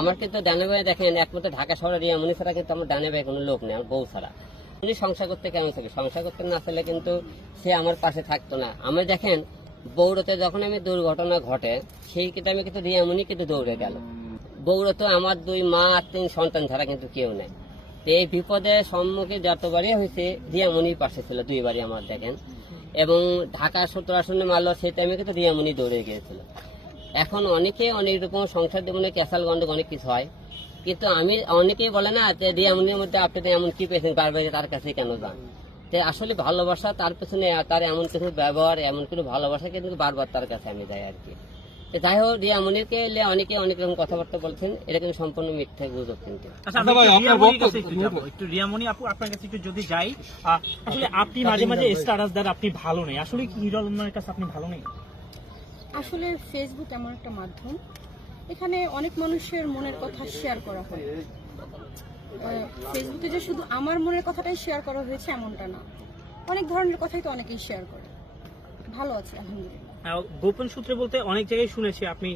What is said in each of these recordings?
আমার কিন্তু ডানে ভাই দেখেন, একমাত্র ঢাকা শহরে রিয়ামনি ছাড়া কিন্তু আমার ডানে ভাই কোনো লোক নেই, আমার বউ ছাড়া। উনি সংসার করতে কেমন থাকে? সংসার করতে না চাইলে কিন্তু সে আমার পাশে থাকতো না। আমি দেখেন বৌড়তে যখন আমি দুর্ঘটনা ঘটে, সেই কিন্তু আমি কিন্তু রিয়ামনি কিন্তু দৌড়ে গেল। বৌড়তে আমার দুই মা আর তিন সন্তান ছাড়া কিন্তু কেউ নেই। এই বিপদে সম্মুখে যতবারই হয়েছে, রিয়ামনির পাশে ছিল দুইবারই আমার, দেখেন। এবং ঢাকা সত্তর আসনে মারলো, সেই টাইমে কিন্তু রিয়ামনি দৌড়ে গিয়েছিল। এখন অনেকে অনেক রকম সংসার জীবনে ক্যাসাল গন্ডক অনেক কিছু হয়। কিন্তু আমি অনেকেই বলে না যে রিয়ামনির মধ্যে আপনি তো এমন কি পেয়েছেন বারবার তার কাছে কেন যান? তো আসলে ভালোবাসা তার পেছনে তার এমন কিছু ব্যবহার এমন কিছু ভালোবাসা কিন্তু বারবার তার কাছে আমি যাই আর কি। যাই হোক অনেকে অনেক রকম কথাবার্তা বলছেন এটা কিন্তু সম্পূর্ণ মিথ্যা গুজব কিন্তু। আচ্ছা একটু কাছে একটু রিয়ামণি আপু আপনার কাছে একটু যদি যাই আসলে আপনি মাঝে মাঝে স্ট্যাটাস দেন আপনি ভালো নেই। আসলে কি হিরো কাছে আপনি ভালো নেই? আসলে ফেসবুক এমন একটা মাধ্যম। এখানে অনেক মানুষের মনের কথা শেয়ার করা হয়। ফেসবুকে যে শুধু আমার মনের কথাটাই শেয়ার করা হয়েছে এমনটা না। অনেক ধরনের কথাই তো অনেকেই শেয়ার করে। ভালো আছে আলহামদুলিল্লাহ। গোপন সূত্রে বলতে অনেক জায়গায় শুনেছি আপনি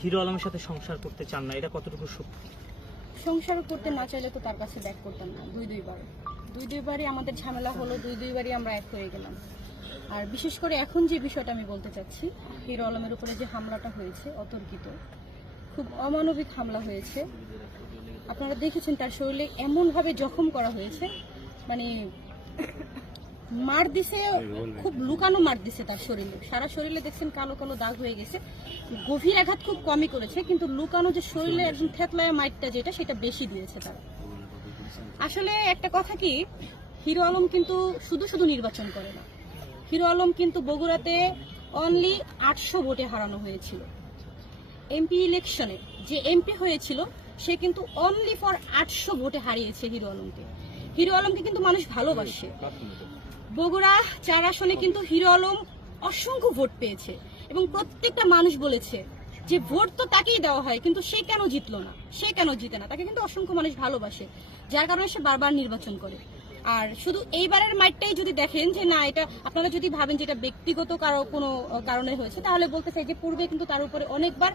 হিরো আলমের সাথে সংসার করতে চান না। এটা কতটুকু সত্যি? সংসার করতে না চাইলে তো তার কাছে ব্যাক করতাম না দুই দুইবার। দুই দুইবারই আমাদের ঝামেলা হলো দুই দুইবারই আমরা এক হয়ে গেলাম। আর বিশেষ করে এখন যে বিষয়টা আমি বলতে চাচ্ছি, হিরো আলমের উপরে যে হামলাটা হয়েছে, অতর্কিত। খুব অমানবিক হামলা হয়েছে। আপনারা দেখেছেন তার শরীরে এমনভাবে জখম করা হয়েছে মানে মার দিছে, খুব লুকানো মার দিছে তার শরীরে। সারা শরীরে দেখছেন কালো কালো দাগ হয়ে গেছে। গভীর আঘাত খুব কমই করেছে, কিন্তু লুকানো যে শরীরে একদম থেতলায় মাইটটা যেটা, সেটা বেশি দিয়েছে তারা। আসলে একটা কথা কি, হিরো আলম কিন্তু শুধু শুধু নির্বাচন করে না। হিরো আলম কিন্তু বগুড়াতে অনলি আটশো ভোটে হারানো হয়েছিল। এমপি ইলেকশনে যে এমপি হয়েছিল, সে কিন্তু অনলি ফর আটশো ভোটে হারিয়েছে হিরো আলমকে। হিরো আলমকে কিন্তু মানুষ ভালোবাসে। বগুড়া চার আসনে কিন্তু হিরো আলম অসংখ্য ভোট পেয়েছে এবং প্রত্যেকটা মানুষ বলেছে যে ভোট তো তাকেই দেওয়া হয়, কিন্তু সে কেন জিতলো না? সে কেন জিতে না? তাকে কিন্তু অসংখ্য মানুষ ভালোবাসে, যার কারণে সে বারবার নির্বাচন করে। আর শুধু এইবারের মাইটটাই যদি দেখেন যে না এটা আপনারা যদি ভাবেন যে এটা ব্যক্তিগত কারও কোনো কারণে হয়েছে তাহলে বলতে চাই যে পূর্বে কিন্তু তার উপরে অনেকবার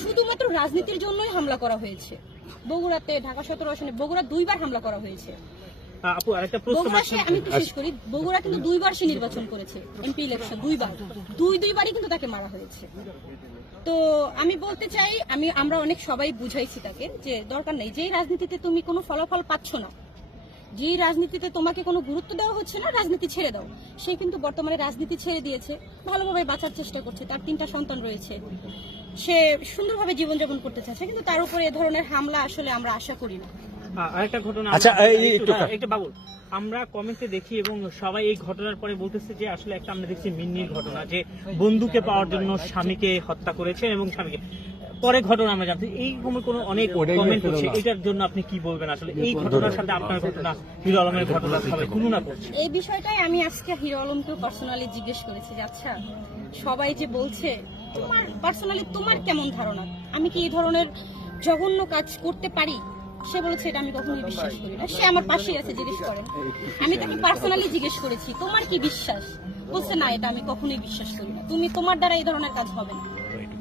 শুধুমাত্র রাজনীতির জন্যই হামলা করা হয়েছে। বগুড়াতে ঢাকা সতেরো আসনে বগুড়া দুইবার হামলা করা হয়েছে। আপু আরেকটা প্রশ্ন আমি একটু শেষ করি বগুড়া কিন্তু দুইবার সে নির্বাচন করেছে এমপি ইলেকশন দুইবার। দুই দুইবারই কিন্তু তাকে মারা হয়েছে। তো আমি বলতে চাই আমি আমরা অনেক সবাই বুঝাইছি তাকে যে দরকার নেই যেই রাজনীতিতে তুমি কোনো ফলাফল পাচ্ছ না যেই রাজনীতিতে তোমাকে কোনো গুরুত্ব দেওয়া হচ্ছে না রাজনীতি ছেড়ে দাও। সে কিন্তু বর্তমানে রাজনীতি ছেড়ে দিয়েছে ভালোভাবে বাঁচার চেষ্টা করছে তার তিনটা সন্তান রয়েছে। সে সুন্দরভাবে জীবনযাপন করতে চাচ্ছে কিন্তু তার উপরে এ ধরনের হামলা আসলে আমরা আশা করি না। আরেকটা ঘটনা আচ্ছা, আমরা- এই- এই একটু- একটু- একটু বাবুল আমরা কমেন্টে দেখি এবং সবাই এই ঘটনার পরে বলতেছে যে আসলে একটা আমরা দেখছি মিন্নির ঘটনা যে বন্ধুকে পাওয়ার জন্য স্বামীকে হত্যা করেছে এবং স্বামীকে পরে ঘটনা আমরা জানতে এই কোনো অনেক কমেন্ট হচ্ছে। এটার জন্য আপনি কি বলবেন আসলে? এই ঘটনার সাথে আপনার ঘটনা হিরো আলমের ঘটনা সবাই তুলনা করছে। এই বিষয়টাই আমি আজকে হিরো আলমকেও পার্সোনালি জিজ্ঞেস করেছি যে আচ্ছা সবাই যে বলছে তোমার পার্সোনালি তোমার কেমন ধারণা? আমি কি এই ধরনের জঘন্য কাজ করতে পারি? সে বলেছে এটা আমি কখনোই বিশ্বাস করি না। সে আমার পাশেই আছে জিজ্ঞেস করেন আমি তাকে পার্সোনালি জিজ্ঞেস করেছি তোমার কি বিশ্বাস? বলছে না এটা আমি কখনোই বিশ্বাস করি না। তুমি তোমার দ্বারা এই ধরনের কাজ হবে না।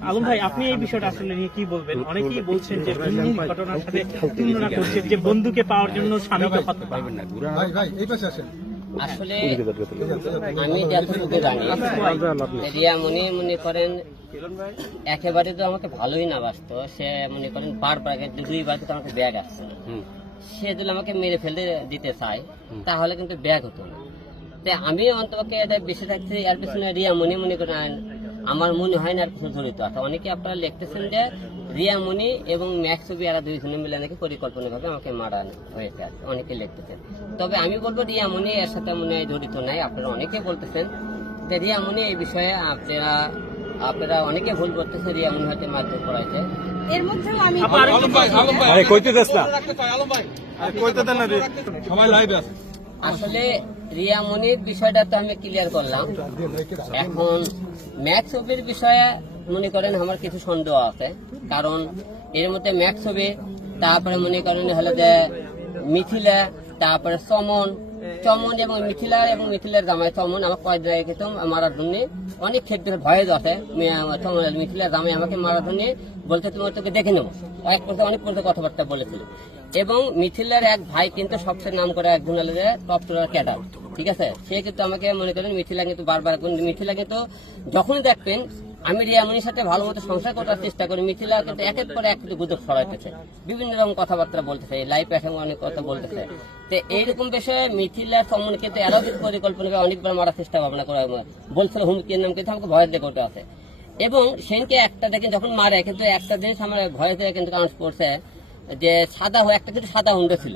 আলম ভাই আপনি এই বিষয়টা আসলে নিয়ে কি বলবেন? অনেকেই বলছেন যে ঘটনার সাথে তুলনা করছেন যে বন্ধুকে পাওয়ার জন্য স্বামীকে হত্যা ভাই ভাই এই পাশে আসেন। আসলে আমি যতটুকু জানি। রিয়া মনে মনে করেন একেবারে তো আমাকে ভালোই না বাসতো। সে মনে করেন বারবার কিন্তু দুইবার তো আমাকে ব্যাগ আসছে। সে যদি আমাকে মেরে ফেলে দিতে চায় তাহলে কিন্তু ব্যাগ হতো না। তাই আমি অন্তপক্ষে এটা বেশি থাকছি এর পিছনে রিয়া মনে মনে করেন আমার মনে হয় না আর কিছু জড়িত আছে অনেকে আপনারা লিখতেছেন যে রিয়া মনি এবং ম্যাক্স ছবি এরা দুইজনে মিলে নাকি পরিকল্পনাভাবে আমাকে মারানো হয়েছে আর অনেকে লিখতেছেন। তবে আমি বলব রিয়া মনি এর সাথে মনে হয় জড়িত নাই আপনারা অনেকে বলতেছেন যে রিয়া মনি এই বিষয়ে আপনারা আপনারা অনেকে ভুল করতেছেন রিয়া মনি হয়তো মারধর করাইছে। এর মধ্যেও আমি। আরে কইতে দেস না। কইতে দেন না রে। সবাই লাইভ আছে। আসলে রিয়া মনির বিষয়টা তো আমি ক্লিয়ার করলাম। এখন ম্যাথ ছবির বিষয়ে মনে করেন আমার কিছু সন্দেহ আছে। কারণ এর মধ্যে ম্যাথ ছবি, তারপরে মনে করেন হলো যে মিথিলা, তারপরে চমন। চমন এবং মিথিলা এবং মিথিলার জামাই চমন আমার কয়েক জায়গায় কিন্তু মারার জন্য অনেক ক্ষেত্রে ভয়ে আছে মিথিলার জামাই আমাকে মারার জন্য বলতে তোমার তোকে দেখে নেব। এক কথা অনেক পর্যন্ত কথাবার্তা বলেছিল। এবং মিথিলার এক ভাই কিন্তু সবচেয়ে নাম করে একজন টপ টুলার ক্যাডার ঠিক আছে? সে কিন্তু আমাকে মনে করেন মিথিলা কিন্তু বারবার মিথিলা কিন্তু যখনই দেখবেন, আমি রিয়ামনির সাথে ভালো মতো সংসার করার চেষ্টা করি, মিথিলা কিন্তু একের পর এক কিন্তু গুজব ছড়াইতেছে। বিভিন্ন রকম কথাবার্তা বলতেছে লাইফ সঙ্গে অনেক কথা বলতেছে। তো এইরকম বিষয়ে মিথিলার সম্বন্ধে কিন্তু এরাও কিন্তু পরিকল্পনা করে অনেকবার মারার চেষ্টা ভাবনা করা বলছিল হুমকির নাম কিন্তু আমাকে ভয়ের দিয়ে করতে আছে। এবং সেনকে একটা দেখে যখন মারে, কিন্তু একটা জিনিস আমার ভয় থেকে কিন্তু কাউন্ট করছে যে সাদা একটা কিন্তু সাদা হুন্ডা ছিল।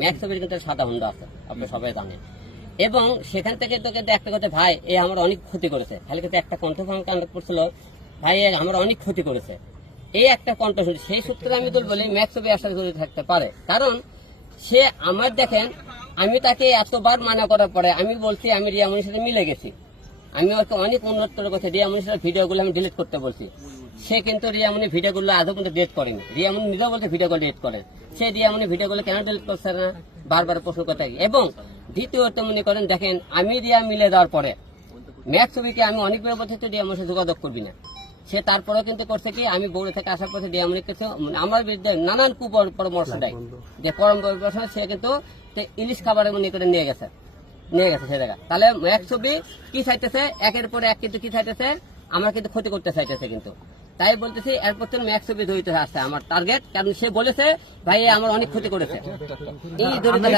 ম্যাক্সবের কিন্তু সাদা হুন্ডা আছে, আপনি সবাই জানেন। এবং সেখান থেকে তো কিন্তু একটা কথা, ভাই, এ আমার অনেক ক্ষতি করেছে। খালি কিন্তু একটা কণ্ঠসংখ্যা কান্ড করছিল ভাই, এ আমার অনেক ক্ষতি করেছে। এই একটা কণ্ঠ সেই সূত্রে আমি তো বলি ম্যাক্সবে আসার জড়িত থাকতে পারে। কারণ সে আমার দেখেন, আমি তাকে এতবার মানা করার পরে আমি বলছি, আমি রিয়া রিয়ামনির সাথে মিলে গেছি। আমি ওকে অনেক উন্নত করে কথা রিয়ামনির সাথে ভিডিওগুলো আমি ডিলিট করতে বলছি। সে কিন্তু রিয়ামনি ভিডিওগুলো আদৌ কিন্তু ডিলিট করেনি। রিয়ামনি নিজেও বলতে ভিডিওগুলো ডিলিট করে। সে রিয়ামনি ভিডিওগুলো কেন ডিলিট করছে না? বারবার প্রশ্ন করতে এবং দ্বিতীয়ত মনে করেন, দেখেন, আমি রিয়া মিলে দেওয়ার পরে ম্যাথ ছবিকে আমি অনেকবার বলছি তো রিয়ামনির সাথে যোগাযোগ করবি না। সে তারপরেও কিন্তু করছে কি, আমি বৌড়ে থেকে আসার পথে ডিয়ামনির কাছে মানে আমার বিরুদ্ধে নানান কুপর পরামর্শ দেয়। যে পরামর্শ সে কিন্তু ইলিশ খাবারের মনে করে নিয়ে গেছে। নিয়ে গেছে সে জায়গা তাহলে এক ছবি কি চাইতেছে? একের পরে এক কিন্তু কি চাইতেছে? আমার কিন্তু ক্ষতি করতে চাইতেছে কিন্তু। তাই বলতেছি এরপর থেকে ম্যাক্স ছবি ধরিতে আসছে আমার টার্গেট কারণ সে বলেছে ভাই আমার অনেক ক্ষতি করেছে। এই দরিদ্র